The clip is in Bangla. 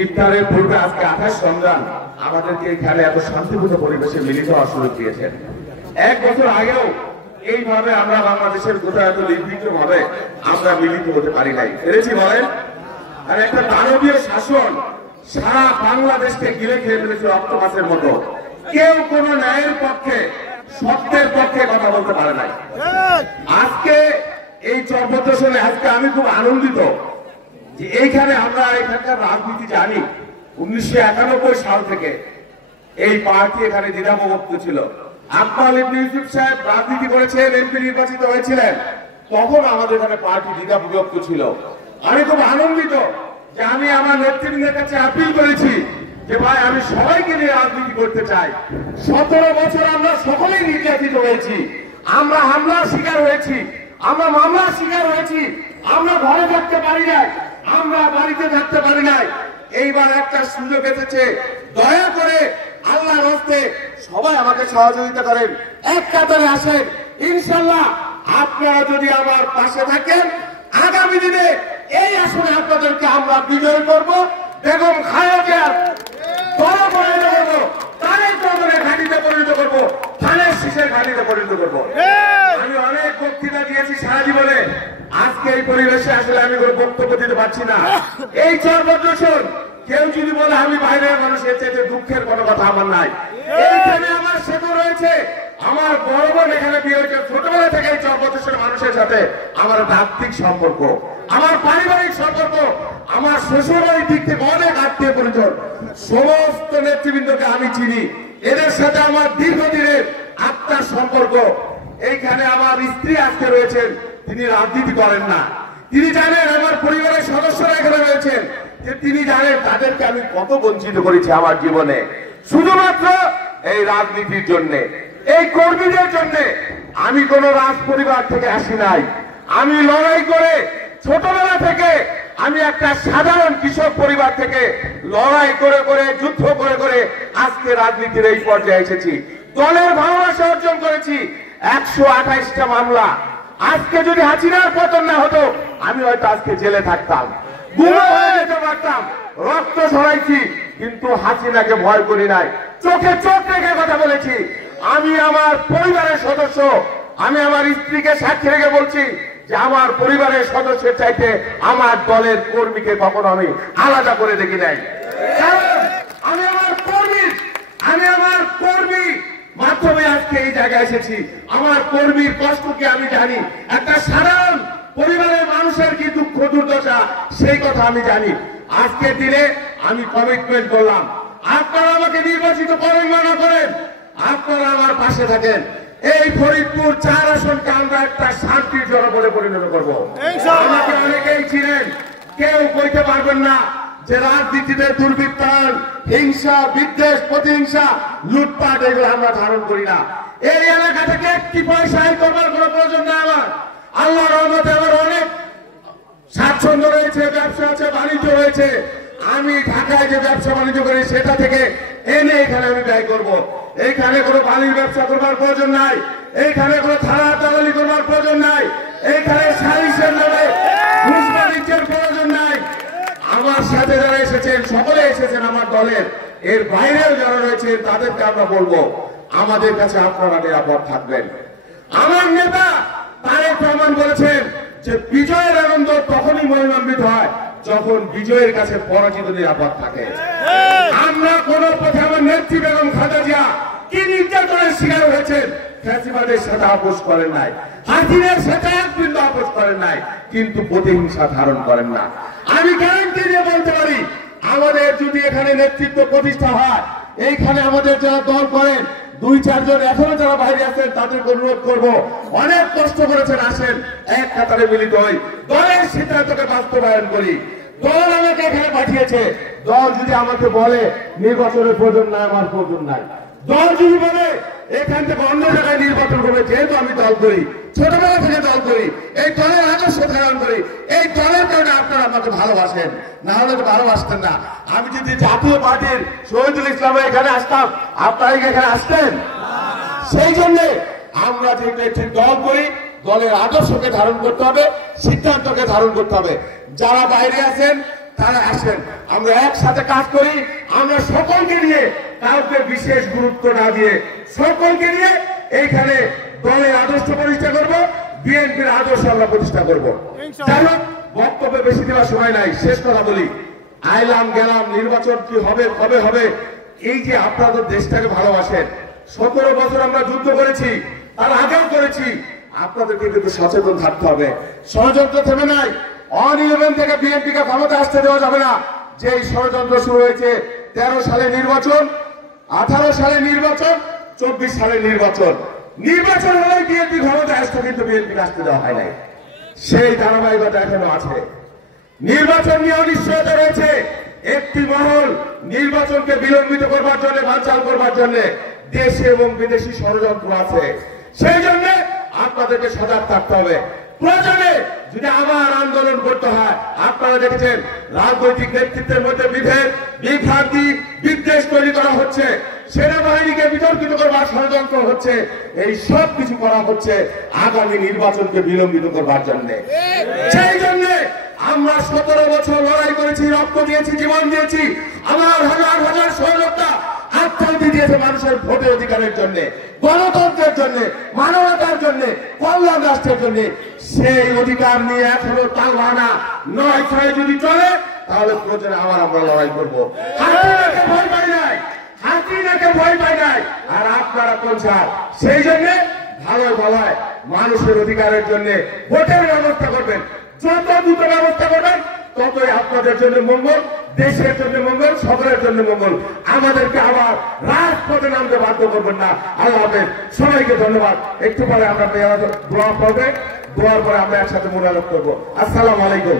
ইফতারের পূর্বে আজকে 28 রমজান আমাদেরকে এখানে এত শান্তিপূর্ণ পরিবেশে মিলিত হওয়ার সুযোগ দিয়েছেন। এক বছর আগেও এইভাবে আমরা বাংলাদেশের কোথাও এত নির্বিঘ্ন ভাবে আমরা মিলিত হতে পারি নাই, পেরেছি বলেন? আর একটা দানবীয় শাসন সারা বাংলাদেশকে গিলে খেয়ে ফেলেছে অক্টোপাসের মতো। কেউ কোন ন্যায়ের পক্ষে সত্যের পক্ষে কথা বলতে পারে নাই। আজকে এই চর্বদর্শনে আজকে আমি খুব আনন্দিত যে এইখানে আমরা এখানকার রাজনীতি জানি। 1991 সাল থেকে এই পার্টি এখানে দ্বিধাবিভক্ত ছিল। আকমাল ইবনে ইউসুফ সাহেব রাজনীতি করেছেন, এমপি নির্বাচিত হয়েছিলেন, তখন আমাদের এখানে পার্টি দ্বিধাবিভক্ত ছিল। আমি খুব আনন্দিত যে আমি আমার নেতৃবৃন্দের কাছে আপিল করেছি যে ভাই আমি সবাইকে নিয়ে রাজনীতি করতে চাই। 17 বছর আমরা সকলেই নির্যাতিত হয়েছি, আমরা হামলার শিকার হয়েছি, আমরা মামলার শিকার হয়েছি, আমরা ঘরে থাকতে পারি নাই, আমরা বাড়িতে থাকতে পারি নাই। এইবার একটা সুযোগ এসেছে, দয়া করে আল্লাহর হস্তে সবাই আমাকে সহযোগিতা করেন, এক কাতারে আসেন। ইনশাআল্লাহ আপনারা যদি আমার পাশে থাকেন, আগামী দিনে এই আসনে আপনাদেরকে আমরা বিজয় করব। বেগম খালেদা বড় পরিণত করবো, তারেক রহমানের ঘাঁটিতে পরিণত করবো, ধানের শীষের ঘাঁটিতে পরিণত করবো। আমি অনেক বক্তৃতা দিয়েছি সারা জীবনে, আজকে এই পরিবেশে আসলে আমি কোনো বক্তব্য দিতে পারছি না। এই চর্বদর্শন কেউ যদি বলে আমি বাইরের মানুষ, এর চাইতে দুঃখের কোনো কথা আমার নাই। এইখানে আমার সেতু রয়েছে, আমার বড় বোন এখানে বিয়ে হয়েছে, ছোটবেলা থেকে এই চর্বদর্শনের মানুষের সাথে আমার আত্মিক সম্পর্ক, আমার পারিবারিক সম্পর্ক, আমার শ্বশুরবাড়ির দিক থেকে অনেক আত্মীয় পরিজন, সমস্ত নেতৃবৃন্দকে আমি চিনি, এদের সাথে আমার দীর্ঘদিনের আত্মার সম্পর্ক। এইখানে আমার স্ত্রী আজকে রয়েছেন, তিনি রাজনীতি করেন না, তিনি জানেন আমার পরিবারের সদস্যরা এখানে রয়েছেন, যে তিনি জানেন তাদেরকে আমি কত বঞ্চিত করেছি আমার জীবনে, শুধুমাত্র এই রাজনীতির জন্য, এই কর্মীদের জন্য। আমি কোন রাজ পরিবার থেকে আসি নাই, আমি লড়াই করে ছোটবেলা থেকে আমি একটা সাধারণ কৃষক পরিবার থেকে লড়াই করে করে যুদ্ধ করে করে আজকে রাজনীতির এই পর্যায়ে এসেছি। দলের ভালোবাসা অর্জন করেছি, 128টা মামলা। আজকে যদি হাসিনার পতন না হতো আমি হয়তো আজকে জেলে থাকতাম, গুম হয়ে যেতে পারতাম। রক্ত ঝরাইছি কিন্তু হাসিনাকে ভয় করি নাই, চোখে চোখ রেখে কথা বলেছি। আমি আমার পরিবারের সদস্য, আমি আমার স্ত্রীকে সাক্ষী রেখে বলছি যে আমার পরিবারের সদস্যের চাইতে আমার দলের কর্মীকে কখনো আমি আলাদা করে দেখি নাই। কারণ আমি আমার কর্মী মাধ্যমে আজকে এই জায়গায় এসেছি। আমার কর্মীর কষ্টকে আমি জানি, একটা সাধারণ পরিবারের মানুষের কি দুঃখ দুর্দশা সেই কথা আমি জানি। আজকে দিনে আমি কমিটমেন্ট করলাম, আপনারা আমাকে নির্বাচিত করেন বা না করেন, আপনারা আমার পাশে থাকেন। এই ফরিদপুর 4 আসনকে আমরা একটা শান্তির জনপদে পরিণত করবো। আমাকে অনেকেই ছিলেন, কেউ কইতে পারবেন না যে রাজনীতিতে দুর্বৃত্তায়ন, হিংসা, বিদ্বেষ, প্রতিহিংসা, লুটপাট এগুলো আমরা ধারণ করি না। এই এলাকা থেকে একটি পয়সা আয় করবার কোনো প্রয়োজন নাই আমার। আল্লাহর রহমতে আমার অনেক স্বাচ্ছন্দ্য রয়েছে, ব্যবসা আছে, বাণিজ্য রয়েছে। আমি ঢাকায় যে ব্যবসা বাণিজ্য করি সেটা থেকে এনে এখানে আমি ব্যয় করব। এইখানে কোনো বালির ব্যবসা করবার প্রয়োজন নাই, এইখানে কোনো থানা দালালি করবার প্রয়োজন নাই, এইখানে সালিশের নামে ঘুষ বাণিজ্যের প্রয়োজন নাই। আমার সাথে যারা এসেছেন সকলে এসেছেন আমার দলের, এর বাইরেও যারা রয়েছেন তাদেরকে আমরা বলবো আমাদের কাছে আপনারা নিরাপদ থাকবেন। আমার নেতা তারেক রহমান বলেছেন যে বিজয়ের আনন্দ তখনই মহিমান্বিত হয় যখন বিজয়ের কাছে পরাজিত নিরাপদ থাকে। আমরা কোন পথে আমার নেত্রী বেগম খালেদা জিয়া কি নির্যাতনের শিকার হয়েছেন, ফ্যাসিবাদের সাথে আপোষ করেন নাই, হাসিনার সাথে এক বিন্দু আপোষ করেন নাই, কিন্তু প্রতিহিংসা ধারণ করেন না। আমি গ্যারান্টি দিয়ে বলতে পারি আমাদের যদি এখানে নেতৃত্ব প্রতিষ্ঠা হয়, এইখানে আমাদের যারা দল করেন 2-4 জন এখনো যারা বাইরে আছেন তাদেরকে অনুরোধ করবো, অনেক কষ্ট করেছেন, আসেন এক কাতারে মিলিত হই, দলের সিদ্ধান্তকে বাস্তবায়ন করি। দল আমাকে এখানে পাঠিয়েছে, দল যদি আমাকে বলে নির্বাচনের প্রয়োজন নাই, আমার প্রয়োজন নাই, দল যদি বলে এখান থেকে অন্য জায়গায় নির্বাচন করবে, যেহেতু আমি দল করি, ছোটবেলা থেকে দল করি, এই দলের আদর্শ ধারণ করি, এই দলের কারণে আপনারা আমাকে ভালোবাসেন, না হলে তো ভালোবাসতেন না। আমি যদি জাতীয় পার্টির শহীদুল ইসলাম এখানে আসতাম, আপনারা এখানে আসতেন? সেই জন্য আমরা যেহেতু একটি দল করি, দলের আদর্শকে ধারণ করতে হবে, সিদ্ধান্তকে ধারণ করতে হবে। যারা বাইরে আছেন তারা আসেন, আমরা একসাথে কাজ করি। আমরা সকলকে নিয়ে, কাউকে বিশেষ গুরুত্ব না দিয়ে সকলকে নিয়ে এইখানে দলের আদর্শ প্রতিষ্ঠা করব, বিএনপির আদর্শ আমরা প্রতিষ্ঠা করব। যাই হোক, বক্তব্যে বেশি দেওয়ার সময় নাই, শেষ কথা বলি। আইলাম গেলাম, নির্বাচন কি হবে কবে হবে, এই যে আপনারা দেশটাকে ভালোবাসেন, 17 বছর আমরা যুদ্ধ করেছি, তার আগেও করেছি। আপনাদেরকে কিন্তু সচেতন থাকতে হবে। ষড়যন্ত্র থেমে নাই। অন 11 থেকে বিএনপিকে ক্ষমতা আসতে দেওয়া যাবে না। যে ষড়যন্ত্র শুরু হয়েছে 13 সালে নির্বাচন, 18 সালে নির্বাচন, 24 সালে নির্বাচন, নির্বাচন হলে বিএনপি ক্ষমতা আসতে, কিন্তু বিএনপি আসতে দেওয়া হয় নাই। সেই ধারাবাহিকতা এখনো আছে। নির্বাচন নিয়ে অনিশ্চয়তা রয়েছে। একটি মহল নির্বাচনকে বিলম্বিত করবার জন্য, বানচাল করবার জন্য দেশে এবং বিদেশি ষড়যন্ত্র আছে। সেই জন্য আপনাদেরকে সজাগ থাকতে হবে। প্রয়োজনে যদি আবার আন্দোলন করতে হয়, আপনারা দেখেছেন রাজনৈতিক নেতৃত্বের মধ্যে বিভেদ, বিভ্রান্তি, বিদ্বেষ তৈরি করা হচ্ছে, সেনাবাহিনীকে বিতর্কিত করবার ষড়যন্ত্র হচ্ছে। এই সব কিছু করা হচ্ছে আগামী নির্বাচনকে বিলম্বিত করবার জন্য। সেই জন্য আমরা 17 বছর লড়াই করেছি, রক্ত দিয়েছি, জীবন দিয়েছি। আমার হাজার হাজার সহযোদ্ধা আত্মাহুতি দিয়েছে মানুষের ভোটের অধিকারের জন্য, গণতন্ত্রের জন্য, মানবতার জন্য, কল্যাণ রাষ্ট্রের জন্য। সেই অধিকার নিয়ে এখনো তালবাহানা নয় ছয় যদি চলে, তাহলে প্রয়োজনে আবার আমরা লড়াই করবো। হাসিনাকে ভয় পাই নাই, হাসিনাকে ভয় পাই নাই। আর আপনারা কোন ছাড়? সেই জন্য ভালোই ভালোই মানুষের অধিকারের জন্য ভোটের ব্যবস্থা করবেন। যত দ্রুত ব্যবস্থা করবেন ততই আপনাদের জন্য মঙ্গল, দেশের জন্য মঙ্গল, সকলের জন্য মঙ্গল। আমাদেরকে আবার রাজপথে নামতে বাধ্য করবেন না। আল্লাহ হাফেজ, সবাইকে ধন্যবাদ। একটু পরে আমরা দোয়া পড়বে, দোয়ার পরে আমরা একসাথে মোনাজাত করবো। আসসালামু আলাইকুম।